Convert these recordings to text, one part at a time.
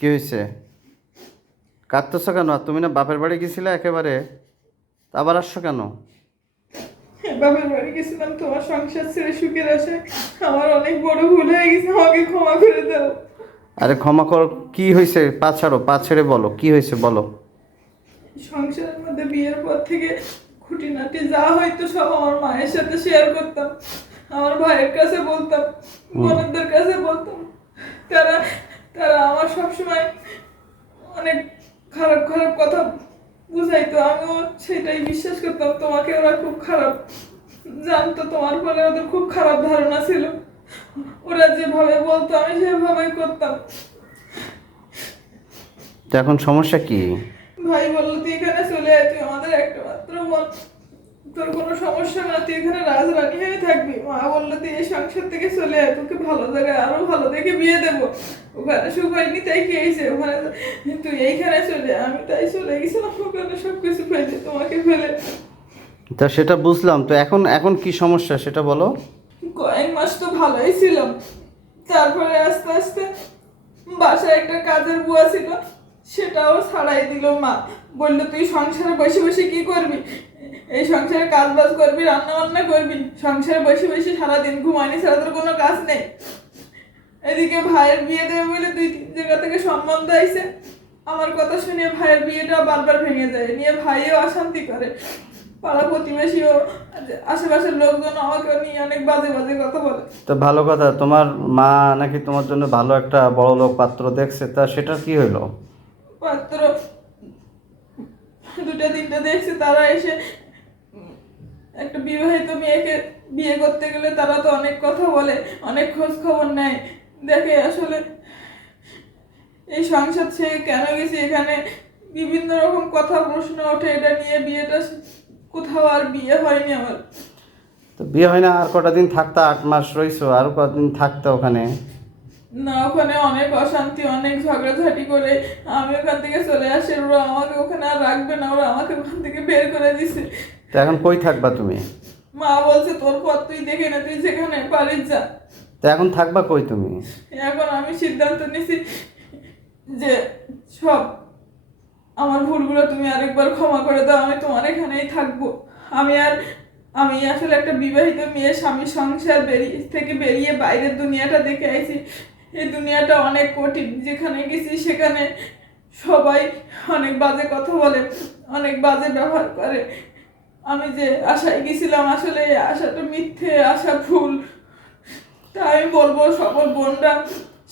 কি হয়েছে? কাঁদতেছো কেন? আর তুমি না বাপের বাড়ি গেছিলে একেবারে, তা আবার আসছো কেন? বাপের বাড়ি গেছিলাম তোমার সংসার ছেড়ে সুখের আশায়। আমার অনেক বড় ভুল হয়ে গেছে, আমাকে ক্ষমা করে দাও। আরে ক্ষমা কর, কি হয়েছে? পা ছাড়ো, পা ছেড়ে বলো কি হয়েছে বলো। সংসারের মধ্যে বিয়ের পর থেকে খুঁটিনাটি যা হয়তো সব আমার মায়ের সাথে শেয়ার করতাম, আমার ভাইয়ের কাছে বলতাম, হুম। বোনদের কাছে বলতাম। তারা তারা আমার সবসময় অনেক খারাপ খারাপ কথা বুঝাইতো, আমিও সেটাই বিশ্বাস করতাম। তোমাকে ওরা খুব খারাপ জানতো, তোমার পরে ওদের খুব খারাপ ধারণা ছিল। ওরা যেভাবে বলতো আমি সেভাবে করতাম। তো এখন সমস্যা কি? ভাই বললো তুই এখানে চলে আয়, তুই আমাদের একটা মাত্র বোন, তোর কোনো সমস্যা না, তুই এখানে রাজরানী হয়ে থাকবি। মা বললো তুই এই সংসার থেকে চলে আয়, তোকে ভালো জায়গায় আরো ভালো দেখে বিয়ে দেবো। ওখানে সুখ হয়নি তাই খেয়েছে, ওখানে তুই এইখানে চলে আয়। আমি তাই চলে গেছিলাম ওখানে সবকিছু ফেলে, তোমাকে ফেলে। তা সেটা বুঝলাম, তো এখন এখন কি সমস্যা সেটা বলো। কয়েক মাস তো ভালোই ছিলাম, তারপরে আস্তে আস্তে বাসায় একটা কাজের বুয়া ছিল, সেটাও ছাড়াই দিল মা। বললো তুই সংসারে বসে বসে কি করবি, এই সংসারে কাজ বাজ করবি, রান্না বান্না করবি, সংসারে বসে বসে সারাদিন ঘুমাইনি ছাড়া তোর কোনো কাজ নেই। এদিকে ভাইয়ের বিয়ে দেবে বলে 2-3 জায়গা থেকে সম্বন্ধ আইছে, আমার কথা শুনে ভাইয়ের বিয়েটা বারবার ভেঙে যায়, নিয়ে ভাইও অশান্তি করে। পাড়া প্রতিবেশীও আশেপাশের লোকজন আমাকে নিয়ে অনেক বাজে বাজে কথা বলে। তো ভালো কথা, তোমার মা নাকি তোমার জন্য ভালো একটা বড় লোক পাত্র দেখছে, তা সেটা কি হইলো? মাত্র 2-3টা দেখছে, তারা এসে একটা বিবাহিত মেয়েকে বিয়ে করতে গেলে তারা তো অনেক কথা বলে, অনেক খোঁজ খবর নেয়, দেখে আসলে এই সংসার ছেড়ে কেন গেছি, এখানে বিভিন্ন রকম কথা প্রশ্ন ওঠে, এটা নিয়ে বিয়েটা কোথাও আর বিয়ে হয়নি আমার। তো বিয়ে হয় না, আর কটা দিন থাকতা, 8 মাস রইছো, আর কদিন থাকতা ওখানে। না, ওখানে অনেক অশান্তি, অনেক ঝগড়াঝাটি করে আমি ওখান থেকে চলে আসি। ওরা আমাকে ওখানে আর রাখবে না, ওরা আমাকে ওখান থেকে বের করে দিছে। তো এখন কই থাকবা তুমি? মা বলছে তোর পথ তুই দেখে না, তুই যেখানে পারিস যা। তো এখন থাকবা কই তুমি? এখন আমি সিদ্ধান্ত নিছি যে সব আমার ভুলগুলো তুমি আরেকবার ক্ষমা করে দাও, আমি তোমার এখানেই থাকবো। আমি আর আমি আসলে একটা বিবাহিত মেয়ে, স্বামীর সংসার থেকে বেরিয়ে বাইরের দুনিয়াটা দেখে আইছি। এই দুনিয়াটা অনেক কঠিন, যেখানে গেছি সেখানে সবাই অনেক বাজে কথা বলে, অনেক বাজে ব্যবহার করে। আমি যে আশায় গেছিলাম আসলে এই আশাটা মিথ্যে, আশা ভুল। তা আমি বলবো সকল বোনরা,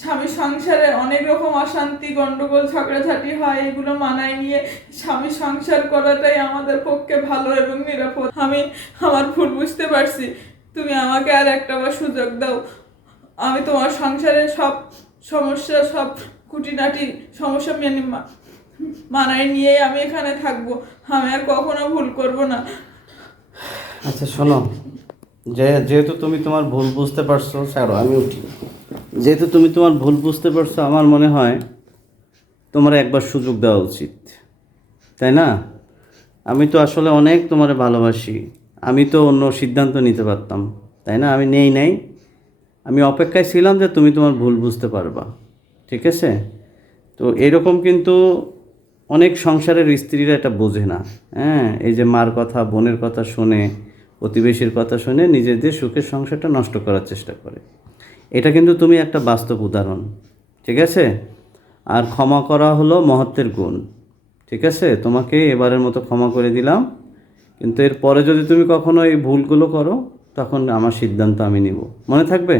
স্বামী সংসারে অনেক রকম অশান্তি গন্ডগোল ঝগড়াঝাটি হয়, এগুলো মানায় নিয়ে স্বামী সংসার করাটাই আমাদের পক্ষে ভালো এবং নিরাপদ। আমি আমার ভুল বুঝতে পারছি, তুমি আমাকে আর একটা বার সুযোগ দাও। আমি তোমার সংসারের সব সমস্যা, সব খুঁটিনাটি সমস্যা মেনে মানায় নিয়েই আমি এখানে থাকবো। আমি আর কখনো ভুল করব না। আচ্ছা শোনো, যেহেতু তুমি তোমার ভুল বুঝতে পারছো, ছাড়ো আমি উঠি। যেহেতু তুমি তোমার ভুল বুঝতে পারছো, আমার মনে হয় তোমার একবার সুযোগ দেওয়া উচিত, তাই না? আমি তো আসলে অনেক তোমারে ভালোবাসি, আমি তো অন্য সিদ্ধান্ত নিতে পারতাম, তাই না? আমি নেই নাই, আমি অপেক্ষায় ছিলাম যে তুমি তোমার ভুল বুঝতে পারবা, ঠিক আছে? তো এরকম কিন্তু অনেক সংসারের স্ত্রীরা এটা বোঝে না। হ্যাঁ, এই যে মার কথা বোনের কথা শুনে, প্রতিবেশীর কথা শুনে নিজেদের সুখের সংসারটা নষ্ট করার চেষ্টা করে। এটা কিন্তু তুমি একটা বাস্তব উদাহরণ, ঠিক আছে? আর ক্ষমা করা হলো মহত্বের গুণ, ঠিক আছে? তোমাকে এবারের মতো ক্ষমা করে দিলাম, কিন্তু এরপরে যদি তুমি কখনো এই ভুলগুলো করো, তখন আমার সিদ্ধান্ত আমি নিব, মনে থাকবে?